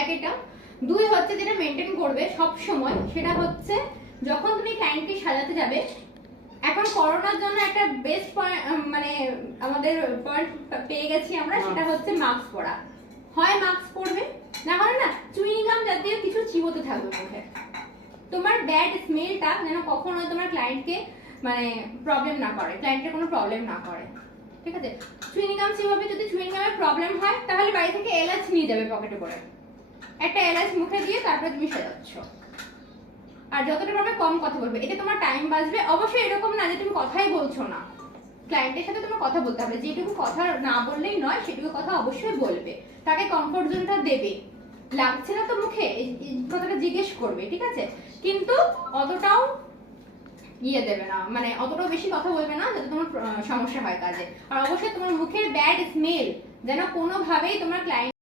এক এটা। দুই হচ্ছে যেটা মেনটেন করবে সব সময়, সেটা হচ্ছে যখন তুমি ক্লায়েন্টকে সাজাতে যাবে, এখন করোনার জন্য একটা বেস্ট মানে আমাদের পয়েন্ট পেয়ে গেছি আমরা, সেটা হচ্ছে মাস্ক পরা। হয় মাস্ক পরবে, না হলে না চুইং গাম জাতীয় কিছু চিবোতে থাকবে মুখে। তোমার ব্যাড স্মেলটা যেন কখনো তোমার ক্লায়েন্টকে মানে প্রবলেম না করে, ক্লায়েন্টের কোনো প্রবলেম না করে, ঠিক আছে? চুইং গাম চিবাবে, যদি চুইং গামের প্রবলেম হয় তাহলে বাড়ি থেকে এলাচ নিয়ে যাবে পকেটে করে, একটা এলাচ মুখে দিয়ে তারপরে তুমি সাজাচ্ছ। আর যতটা পারবে কম কথা বলবে, এতে তোমার টাইম বাঁচবে। অবশ্যই এরকম না যে তুমি কথাই বলছো না, ক্লায়েন্টের সাথে তোমার কথা বলতে হবে, যেটুকু কথা না বললেই নয় সেটুকু কথা অবশ্যই বলবে, তাকে কমফোর্ট জোনটা দেবে। লাগছে না তো মুখে, এই কথাটা জিজ্ঞেস করবে, ঠিক আছে? কিন্তু অতটাও দেবে না, মানে অতটাও বেশি কথা বলবে না যাতে তোমার সমস্যা হয় কাজে। আর অবশ্যই তোমার মুখের ব্যাড স্মেল যেন কোনোভাবেই তোমার ক্লায়েন্ট